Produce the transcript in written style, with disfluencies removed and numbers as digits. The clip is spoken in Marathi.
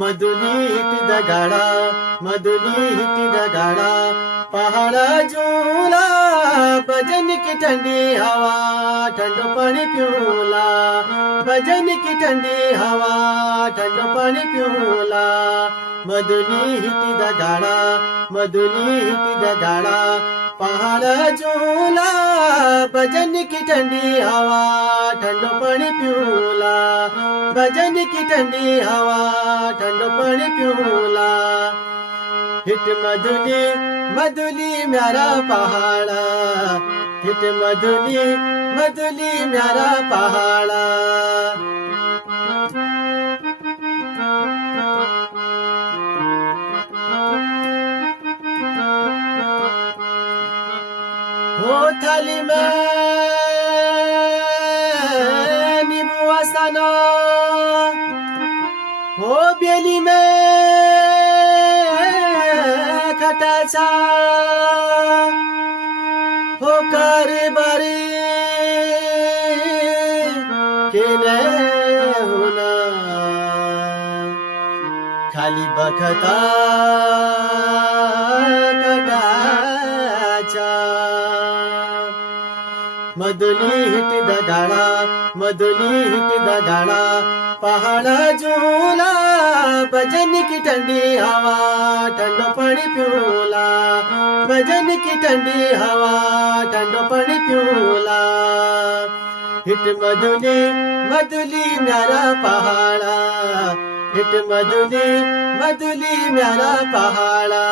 मधुली हिटिद गाडा मधुली हिटिद गाडा पहाड़ झूला भजन की ठंडी हवा ठंडो पानी पिऊला भजन की ठंडी हवा ठंडो पानी पिऊला मधुली हिटिद गाडा मधुली हिटिद गाडा पहाड़ झूला भजन की ठंडी हवा ठंडो पानी पिऊला भजन की ठंडी हवा ठंडो पानी पिऊला हिट मधुली मधुली म्यारा पहाड़ा हिट मधुली मधुली म्यारा पहाड़ा हो थाली में नींबू आसाना हो बेली में खटाचा हो कारबारी केने होना खाली बखता कटाचा मधुली हिटिद गाडा मधुली हिटिद गाडा पहाड़ झूला भजन की ठंडी हवा ठंडो पानी पिऊला भजन की ठंडी हवा ठंडो पानी पिऊला हिट मधुली मधुली म्यारा पहाड़ा हिट मधुली मधुली म्यारा पहाड़ा।